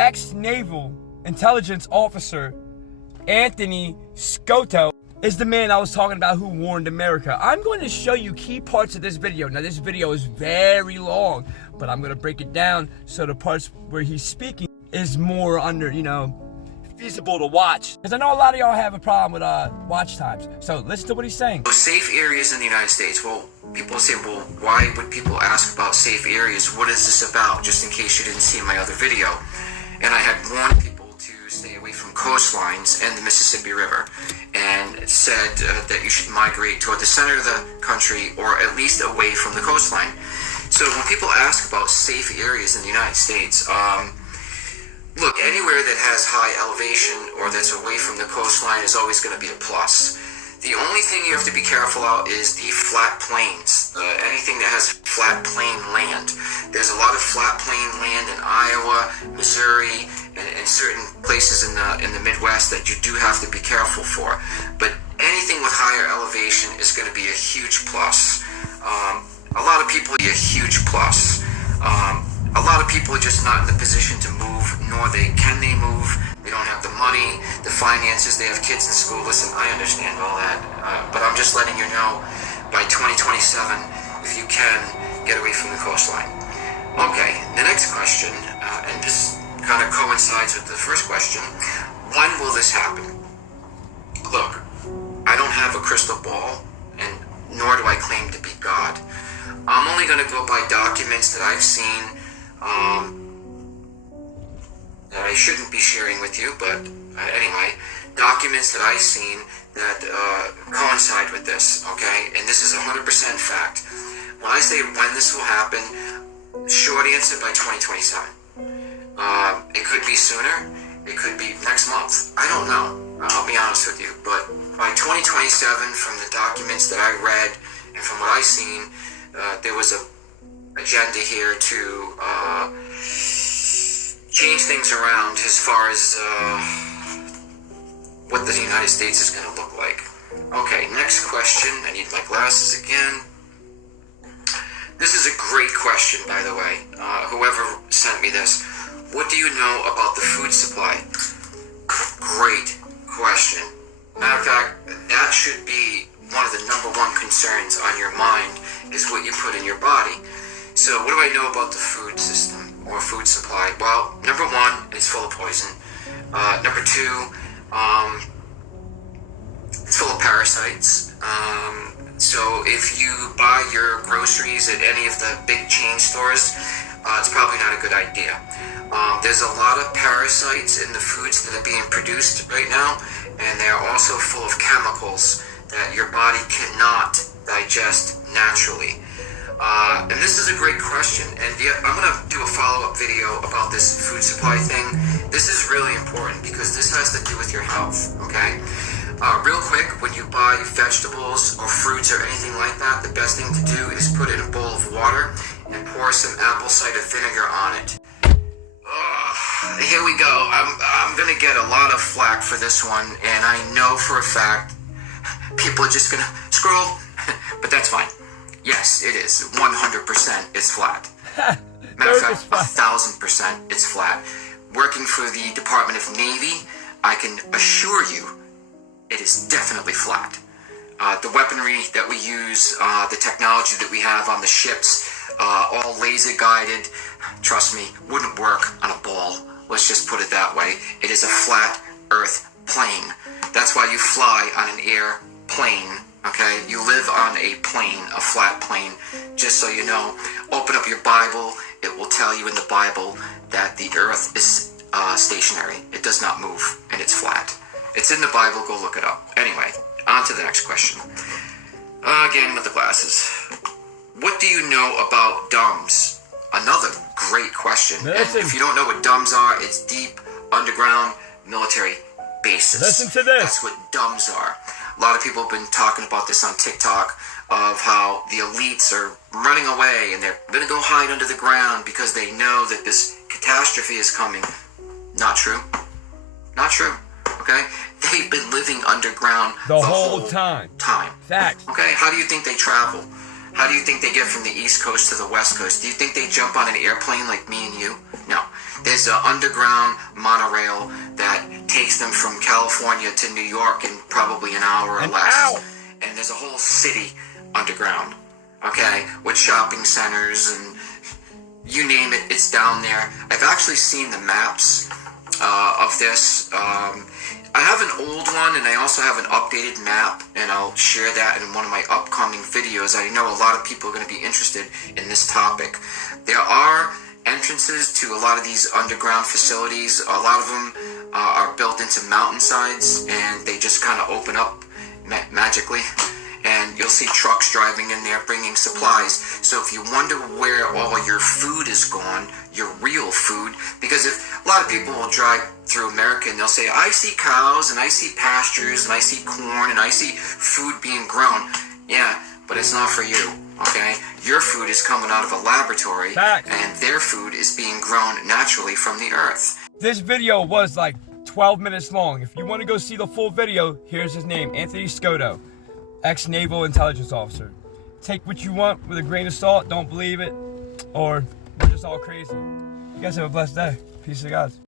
ex-naval intelligence officer Anthony Scotto is the man I was talking about who warned America. I'm going to show you key parts of this video. Now, this video is very long, but I'm going to break it down so the parts where he's speaking is more feasible to watch. Because I know a lot of y'all have a problem with watch times. So listen to what he's saying. Safe areas in the United States. Well, people say, well, why would people ask about safe areas? What is this about? Just in case you didn't see my other video. And I had warned people to stay away from coastlines and the Mississippi River, and said that you should migrate toward the center of the country or at least away from the coastline. So when people ask about safe areas in the United States, look, anywhere that has high elevation or that's away from the coastline is always going to be a plus. The only thing you have to be careful of is the flat plains. Anything that has flat plain land. There's a lot of flat plain land in Iowa, Missouri, and certain places in the Midwest that you do have to be careful for. But anything with higher elevation is going to be a huge plus. A lot of people are a huge plus. A lot of people are just not in the position to move, nor can they move. They don't have the money, the finances, they have kids in school. Listen, I understand all that, but I'm just letting you know, by 2027, if you can, get away from the coastline. Okay, the next question, and this kind of coincides with the first question, when will this happen? Look, I don't have a crystal ball, and nor do I claim to be God. I'm only going to go by documents that I've seen, that I shouldn't be sharing with you, but anyway, documents that I've seen that coincide with this, okay? And this is 100% fact. When I say when this will happen, short answer, by 2027. It could be sooner, it could be next month. I don't know, I'll be honest with you, but by 2027, from the documents that I read and from what I've seen, there was a agenda here to change things around as far as what the United States is going to look like. Okay, next question. I need my glasses again. This is a great question, by the way. Whoever sent me this. What do you know about the food supply? Great question. Matter of fact, that should be one of the number one concerns on your mind, is what you put in your body. So what do I know about the food system or food supply? Well, number one, it's full of poison. Number two, it's full of parasites. So if you buy your groceries at any of the big chain stores, it's probably not a good idea. There's a lot of parasites in the foods that are being produced right now, and they're also full of chemicals that your body cannot digest naturally. And this is a great question, and I'm going to do a follow-up video about this food supply thing. This is really important because this has to do with your health, okay? Real quick, when you buy vegetables or fruits or anything like that, the best thing to do is put in a bowl of water and pour some apple cider vinegar on it. Here we go. I'm going to get a lot of flack for this one, and I know for a fact people are just going to scroll, but that's fine. Yes, it is. 100% it's flat. Matter of fact, 1,000% it's flat. Working for the Department of Navy, I can assure you it is definitely flat. The weaponry that we use, the technology that we have on the ships, all laser guided, trust me, wouldn't work on a ball. Let's just put it that way. It is a flat earth plane. That's why you fly on an airplane. Okay, you live on a plane, a flat plane. Just so you know, open up your Bible. It will tell you in the Bible that the earth is stationary. It does not move, and it's flat. It's in the Bible. Go look it up. Anyway, on to the next question. Again with the glasses. What do you know about DUMBs? Another great question. And if you don't know what DUMBs are, it's deep underground military bases. Listen to this. That's what DUMBs are. A lot of people have been talking about this on TikTok, of how the elites are running away and they're going to go hide under the ground because they know that this catastrophe is coming. Not true. Not true. Okay? They've been living underground the whole time. Fact. Okay? How do you think they travel? How do you think they get from the East Coast to the West Coast? Do you think they jump on an airplane like me and you? No. There's an underground monorail that takes them from California to New York in probably an hour or less. And there's a whole city underground, okay, with shopping centers and you name it, it's down there. I've actually seen the maps of this. I have an old one and I also have an updated map, and I'll share that in one of my upcoming videos. I know a lot of people are going to be interested in this topic. There are entrances to a lot of these underground facilities. A lot of them are built into mountainsides and they just kind of open up magically. And you'll see trucks driving in there bringing supplies. So if you wonder where all your food is gone, your real food, because if a lot of people will drive through America and they'll say, I see cows and I see pastures and I see corn and I see food being grown. Yeah, but it's not for you, okay? Your food is coming out of a laboratory. Facts. And their food is being grown naturally from the earth. This video was like 12 minutes long. If you want to go see the full video, here's his name, Anthony Scotto, ex-Naval intelligence officer. Take what you want with a grain of salt, don't believe it, or we're just all crazy. You guys have a blessed day. Peace to God.